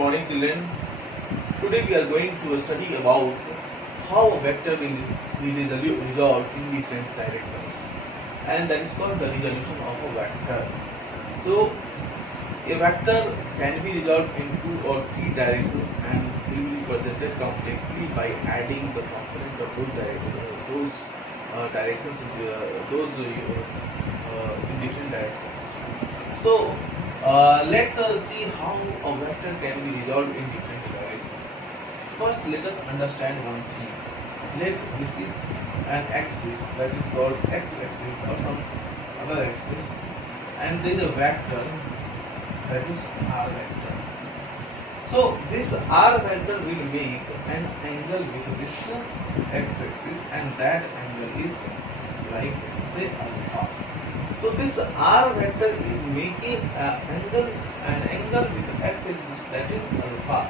morning, children. Today we are going to study about how a vector will be resolved in different directions, and that is called the resolution of a vector. So, a vector can be resolved in 2 or 3 directions and will be presented completely by adding the component of those directions, in different directions. So, let us see how a vector can be resolved in different directions. First, let us understand one thing. Let this is an axis that is called x-axis or some other axis, and there is a vector that is r vector. So this r vector will make an angle with this x-axis, and that angle is like say alpha. So this r vector is making an angle with x-axis that is alpha.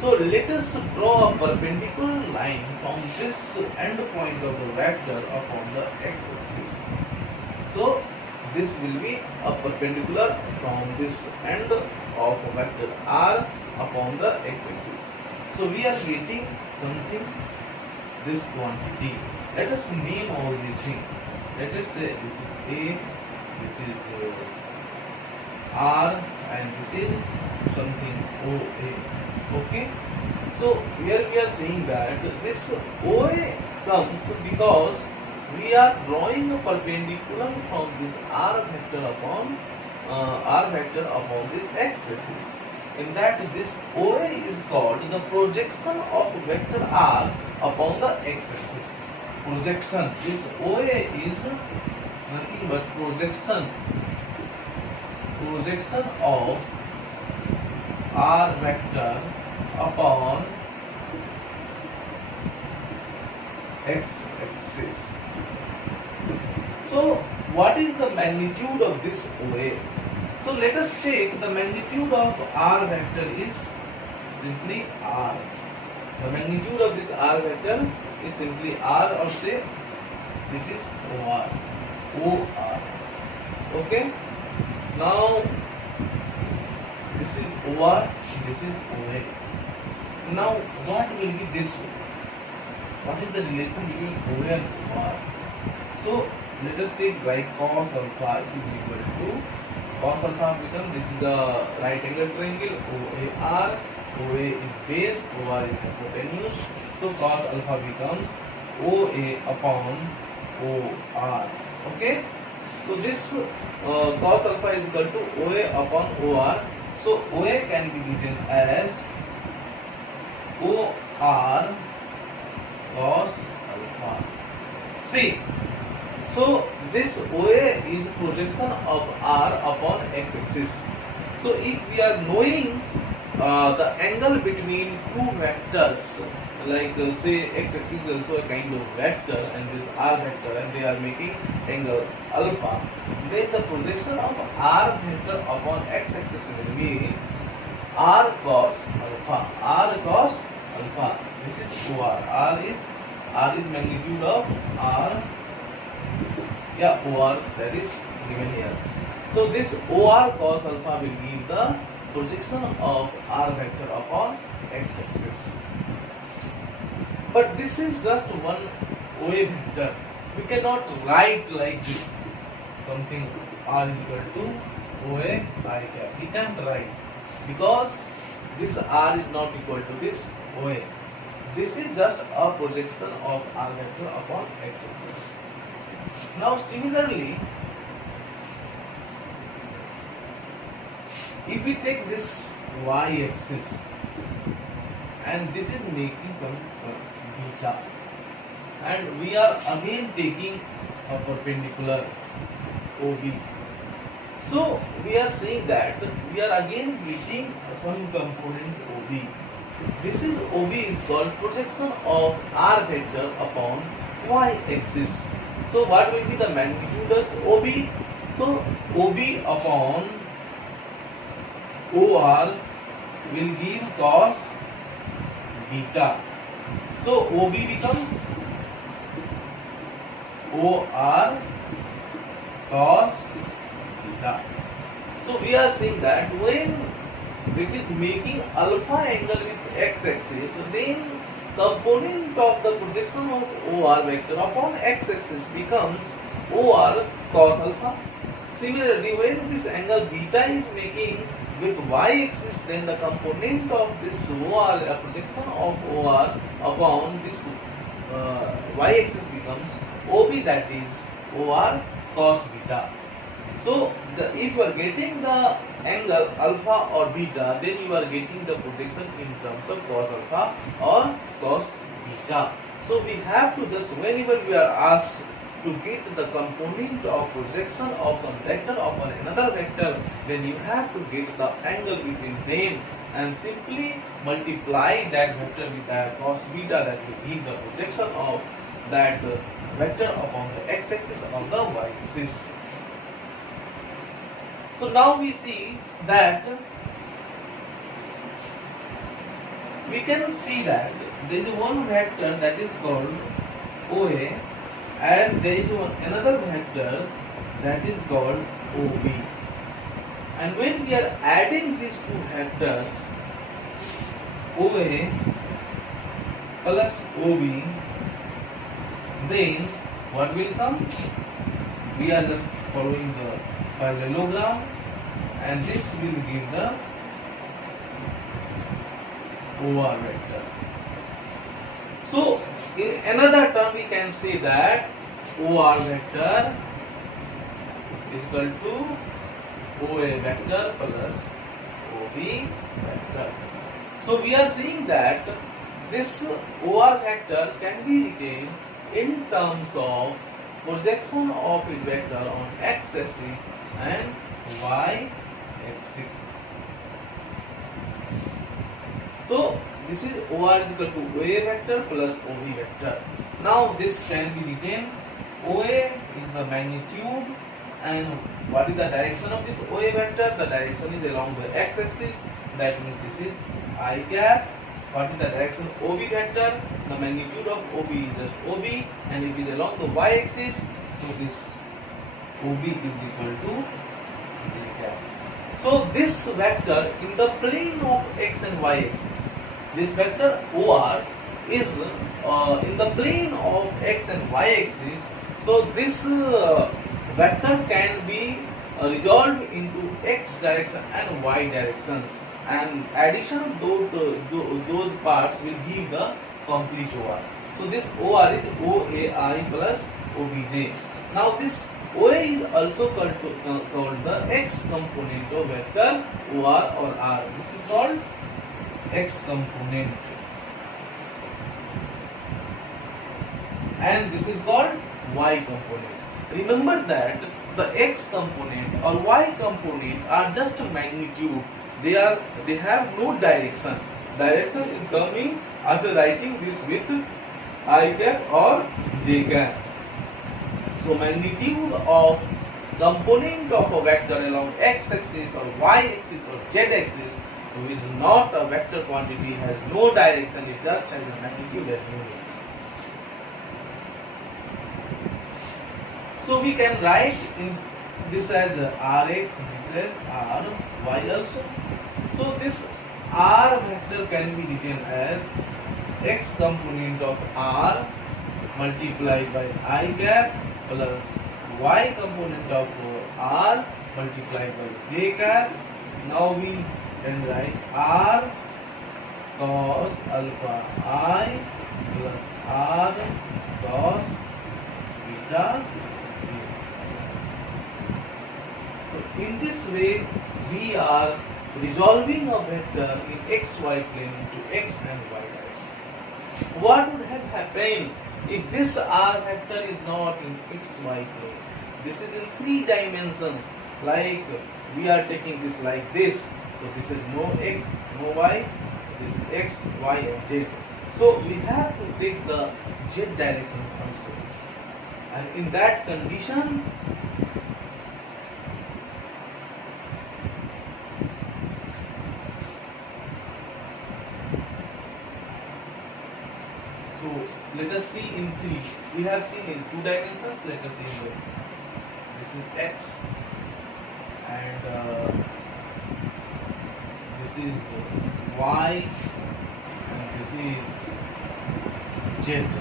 So let us draw a perpendicular line from this end point of the vector upon the x-axis. So this will be a perpendicular from this end of vector r upon the x-axis. So we are getting something, this quantity. Let us name all these things. Let us say this is A, this is R, and this is something OA. Okay. So here we are saying that this OA comes because we are drawing a perpendicular from this r vector upon this x-axis. In that, this OA is called the projection of vector r upon the x-axis. Projection. This OA is nothing but projection of r vector upon x-axis. So what is the magnitude of this OA? So let us take the magnitude of r vector is simply r. The magnitude of this r vector is simply r, or say it is OR. Okay. Now this is OR, this is OA. Now what will be this? What is the relation between OA and OR? So let us take like cos alpha is equal to cos alpha become, this is a right angle triangle, OAR. OA is base, OR is the hypotenuse. So cos alpha becomes OA upon OR. Okay. So this cos alpha is equal to OA upon OR. So OA can be written as OR cos alpha. See, so this OA is projection of r upon x-axis. So if we are knowing the angle between two vectors, like say x-axis is also a kind of vector and this r vector, and they are making angle alpha, then the projection of r vector upon x-axis will be r cos alpha. R cos alpha. This is OR. R is magnitude of r. Yeah, OR that is given here. So this OR cos alpha will give the projection of r vector upon x-axis. But this is just one OA vector. We cannot write like this. Something r is equal to OA I cap. We can't write because this r is not equal to this OA. This is just a projection of r vector upon x-axis. Now similarly, if we take this y-axis and this is making some beta, and we are again taking a perpendicular OB. So we are saying that we are again getting some component OB. This is OB is called projection of r vector upon y-axis. So what will be the magnitude of OB? So OB upon OR will give cos beta. So OB becomes OR cos beta. So we are saying that when it is making alpha angle with x-axis, then component of the projection of OR vector upon x-axis becomes OR cos alpha. Similarly, when this angle beta is making with y-axis, then the component of this OR projection of OR upon this y-axis becomes OB, that is OR cos beta. So, if you are getting the angle alpha or beta, then you are getting the projection in terms of cos alpha or cos beta. So, we have to just, whenever we are asked to get the component of projection of some vector upon another vector, then you have to get the angle between them and simply multiply that vector with that cos beta, that will give the projection of that vector upon the x-axis or the y-axis. So now we see that we can see that there is one vector that is called OA, and there is another vector that is called OB. And when we are adding these two vectors, OA plus OB, then what will come? We are just following the parallelogram, and this will give the OR vector. So, in another term, we can say that OR vector is equal to OA vector plus OB vector. So, we are seeing that this OR vector can be written in terms of projection of a vector on x-axis and y-axis. So, this is OR is equal to OA vector plus OB vector. Now, this can be written, OA is the magnitude, and what is the direction of this OA vector? The direction is along the x-axis, that means this is I cap. What is the direction OB vector? The magnitude of OB is just OB, and it is along the y-axis, so this OB is equal to j cap. So this vector in the plane of x and y axis, this vector OR is in the plane of x and y axis. So this vector can be resolved into x direction and y directions, and addition of those parts will give the complete OR. So this OR is OAI plus OBJ. Now this OA is also called the x component of vector OR or R. This is called x component, and this is called y component. Remember that the x component or y component are just a magnitude. They have no direction. Direction is coming after writing this with I cap or j cap. So magnitude of component of a vector along x-axis or y-axis or z-axis is not a vector quantity, has no direction, it just has a magnitude and unit. So we can write in this as Rx, this as Ry also. So this R vector can be written as x component of R multiplied by I cap plus y component of R multiplied by j cap. Now we can write R cos alpha I plus R cos beta j. So in this way we are resolving a vector in xy plane into x and y directions. What would have happened if this R vector is not in xy plane? This is in 3 dimensions, like we are taking this like this. So this is no x, no y, this is x, y and z. So we have to take the z direction also. And in that condition, so let us see in 3. We have seen in 2 dimensions. Let us see in 3. This is x, and this y and this is z.